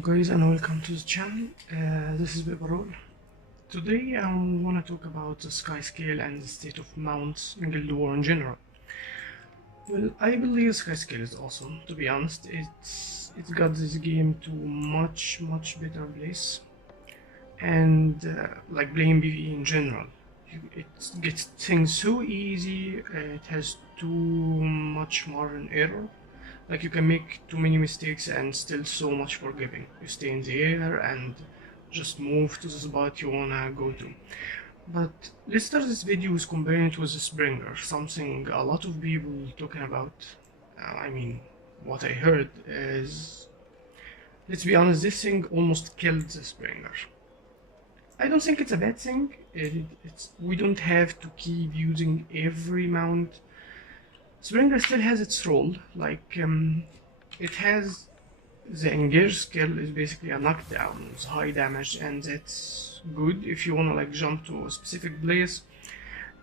guys, and welcome to the channel. This is Bibarol. Today I want to talk about the Skyscale and the state of mounts in Guild War in general. Well, I believe Skyscale is awesome. To be honest, it's got this game to much better place, and like playing PvE in general, it gets things so easy. It has too much margin error. Like, you can make too many mistakes and still so much forgiving. You stay in the air and just move to the spot you wanna go to. But let's start this video with comparing it with the Springer, something a lot of people talking about. What I heard is, let's be honest, this thing almost killed the Springer. I don't think it's a bad thing. We don't have to keep using every mount. Springer still has its role, it has the engage skill is basically a knockdown with high damage, and that's good if you wanna jump to a specific place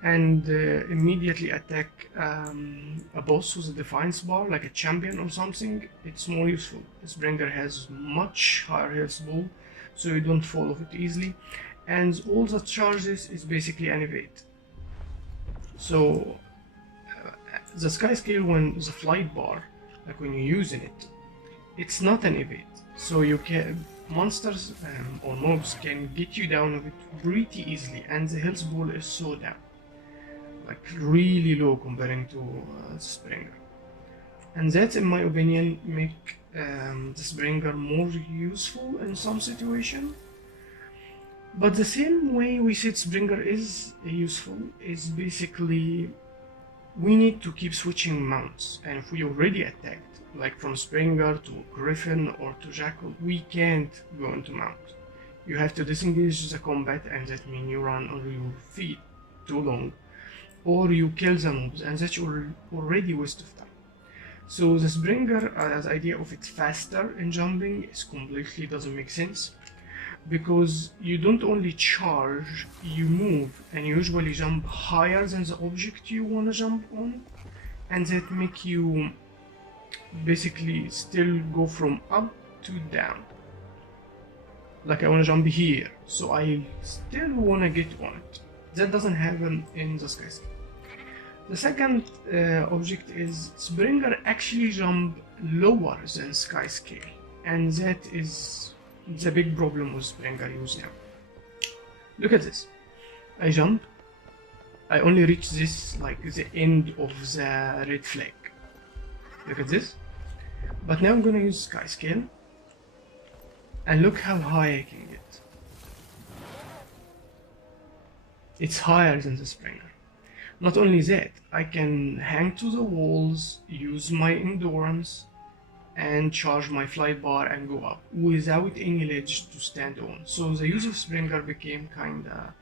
and immediately attack a boss with a defense bar, like a champion or something. It's more useful. Springer has much higher health pool, so you don't fall off it easily, and all the charges is basically an evade. So the Skyscale, when the flight bar, like when you're using it, it's not an evade, so you can monsters or mobs can get you down with it pretty easily, and the health pool is so down, like really low comparing to Springer, and that, in my opinion, make the Springer more useful in some situation. But the same way we said Springer is useful is basically we need to keep switching mounts, and if we already attacked, like from Springer to Griffon or to Jackal, we can't go into mount. You have to disengage the combat, and that means you run on your feet too long, or you kill the mobs, and that's already waste of time. So the Springer, as idea of it faster in jumping, is completely doesn't make sense, because you don't only charge, you move, and you usually jump higher than the object you want to jump on, and that make you basically still go from up to down. Like, I want to jump here, so I still want to get on it. That doesn't happen in the Skyscale. The second object is Springer actually jump lower than Skyscale, and that is the big problem with Springer use now. Look at this. I jump, I only reach this, like the end of the red flag. Look at this. But now I'm gonna use Skyscale, and look how high I can get. It's higher than the Springer. Not only that, I can hang to the walls, use my endurance, and charge my flight bar and go up without any ledge to stand on. So the use of Springer became kinda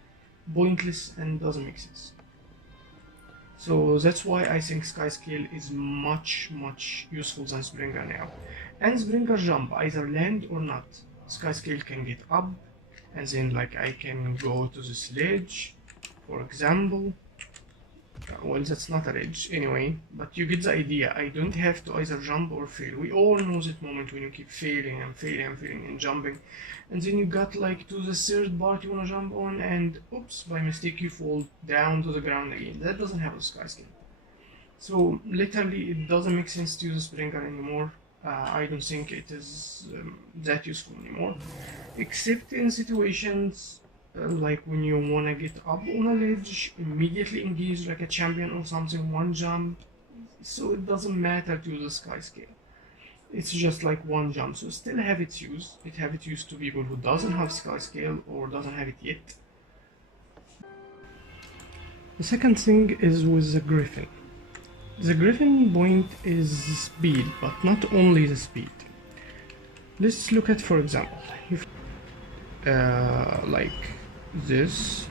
pointless and doesn't make sense. So that's why I think Skyscale is much useful than Springer now. And Springer jump, either land or not. Skyscale can get up, and then I can go to this ledge, for example. Well, that's not a ledge anyway, but you get the idea. I don't have to either jump or fail. We all know that moment when you keep failing and jumping, and then you got to the third part you wanna jump on, and oops, by mistake you fall down to the ground again. That doesn't have a Skyscale. So literally it doesn't make sense to use a Springer anymore. I don't think it is that useful anymore, except in situations like when you wanna get up on a ledge, immediately engage like a champion or something, one jump. So it doesn't matter to use the Skyscale. It's just like one jump, so still have its use. It have its use to people who doesn't have Skyscale or doesn't have it yet. The second thing is with the Griffon. The Griffon point is speed, but not only the speed. Let's look at, for example, if like this,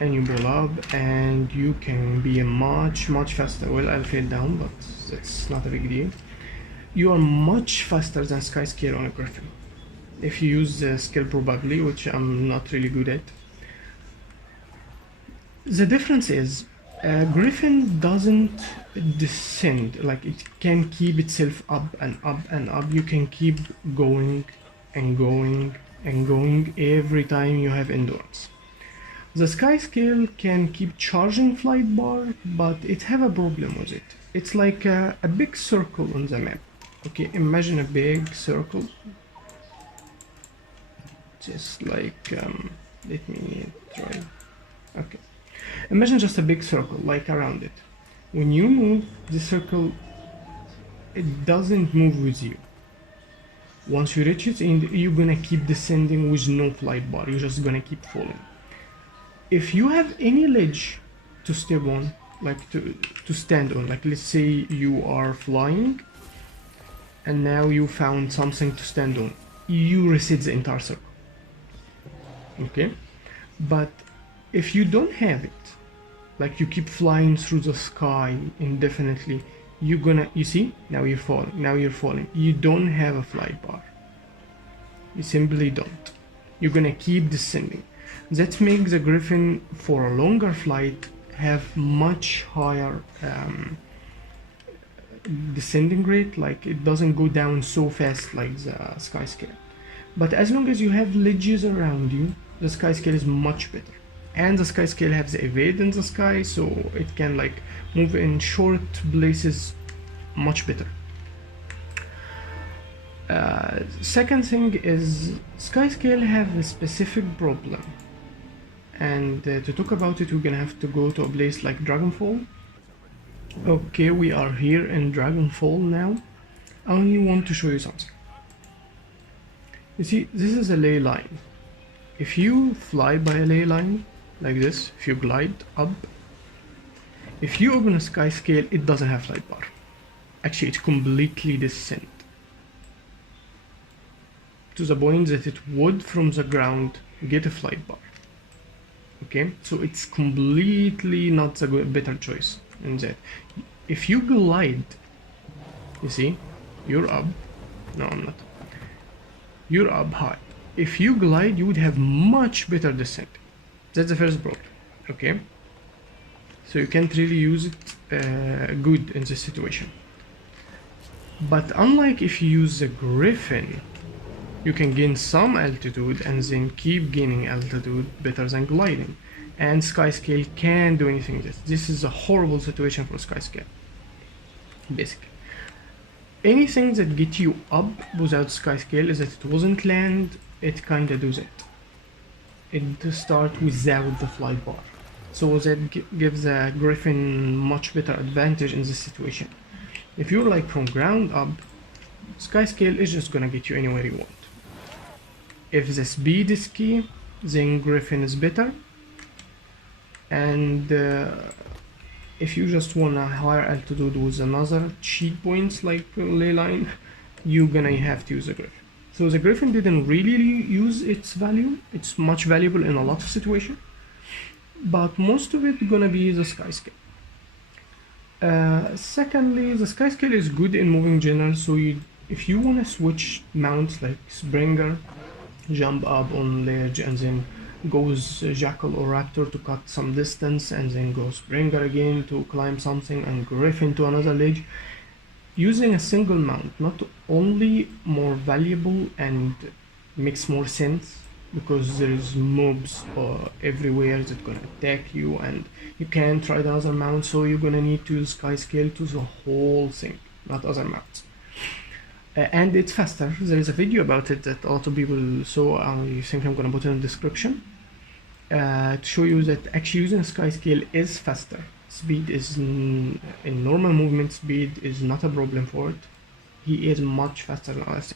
and you build up, and you can be much faster. Well, I'll fade down, but that's not a big deal. You are much faster than Skyscale on a Griffon, if you use the skill probably, which I'm not really good at. The difference is Griffin doesn't descend, like it can keep itself up and up and up. You can keep going and going and going every time you have endurance. The Skyscale can keep charging flight bar, but it have a problem with it. It's like a big circle on the map. Okay, imagine a big circle. Just like, let me try. Okay. Imagine just a big circle, like around it. When you move, the circle, it doesn't move with you. Once you reach its end, you're gonna keep descending with no flight bar. You're just gonna keep falling. If you have any ledge to step on, like to stand on, like let's say you are flying and now you found something to stand on, you reset the entire circle. Okay? But if you don't have it, like you keep flying through the sky indefinitely, you see, now you're falling, you don't have a flight bar. You simply don't. You're gonna keep descending. That makes the Griffin, for a longer flight, have much higher descending rate, like it doesn't go down so fast like the Skyscale. But as long as you have ledges around you, the Skyscale is much better. And the Skyscale has the evade in the sky, so it can like move in short places much better. Second thing is Skyscale have a specific problem, and to talk about it we're gonna have to go to a place like Dragonfall. Okay, we are here in Dragonfall now. I only want to show you something. You see, this is a ley line. If you fly by a ley line like this, if you glide up, if you open a Skyscale, it doesn't have flight bar. Actually, it completely descends to the point that it would from the ground get a flight bar. Okay, so it's completely not the better choice in that. If you glide, you see, you're up. No, I'm not. You're up high. If you glide, you would have much better descent. That's the first problem. Okay, so you can't really use it good in this situation. But unlike if you use the Griffin, you can gain some altitude and then keep gaining altitude better than gliding. And Skyscale can't do anything with this. This is a horrible situation for Skyscale. Basically, anything that get you up without Skyscale is that it wasn't land. It kinda does it. It start without the flight bar, so that gives the Griffin much better advantage in this situation. If you're like from ground up, Skyscale is just gonna get you anywhere you want. If the speed is key, then Griffin is better. And if you just want a higher altitude with another cheat points like ley line, you're gonna have to use the Griffin. So the Griffin didn't really use its value. It's much valuable in a lot of situations, but most of it gonna be the Skyscale. Secondly, the Skyscale is good in moving general, so if you want to switch mounts like Springer, jump up on ledge and then goes Jackal or Raptor to cut some distance, and then go Springer again to climb something, and Griffin to another ledge, using a single mount not only more valuable and makes more sense because there is mobs everywhere that gonna attack you and you can't try the other mount, so you're gonna need to use Skyscale to the whole thing, not other mounts. And it's faster. There is a video about it that a lot of people saw. I think I'm gonna put it in the description to show you that actually using Skyscale is faster. Speed is in normal movement speed is not a problem for it. He is much faster than others.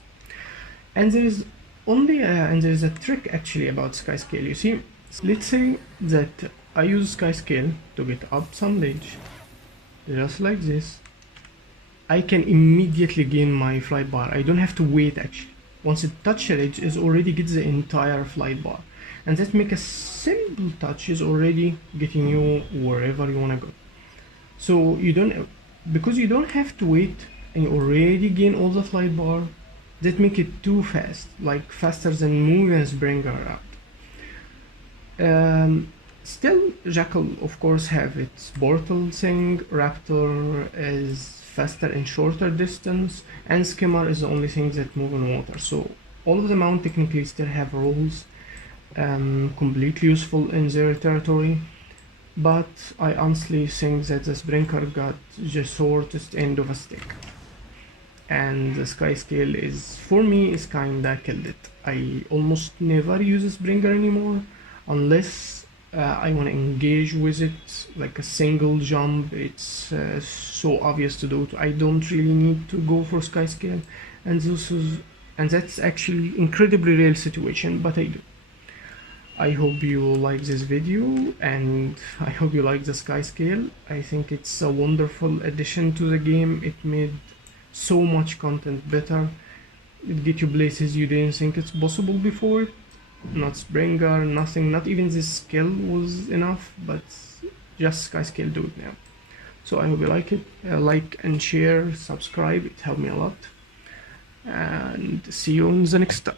And there is a trick actually about Skyscale. You see, let's say that I use Skyscale to get up some ledge, just like this. I can immediately gain my flight bar. I don't have to wait actually. Once it touches the edge, it already gets the entire flight bar. And that make a simple touch is already getting you wherever you wanna go. So because you don't have to wait and you already gain all the flight bar, that make it too fast, like faster than moving Springer out. Still, Jackal of course have its portal thing, Raptor is faster and shorter distance, and Skimmer is the only thing that move on water. So all of the mount technically still have roles, completely useful in their territory, but I honestly think that the Sprinker got the shortest end of a stick. And the Skyscale is, for me, is kinda killed it. I almost never use a Springer anymore unless I want to engage with it like a single jump. It's so obvious to do it. I don't really need to go for Skyscale, and that's actually incredibly rare situation, but I do. I hope you like this video, and I hope you like the Skyscale. I think it's a wonderful addition to the game. It made so much content better. It get you places you didn't think it's possible before. Not Springer, nothing, not even this skill was enough, but just Skyscale do it now. So I hope you like it. Like and share, subscribe, it helped me a lot. And see you in the next time.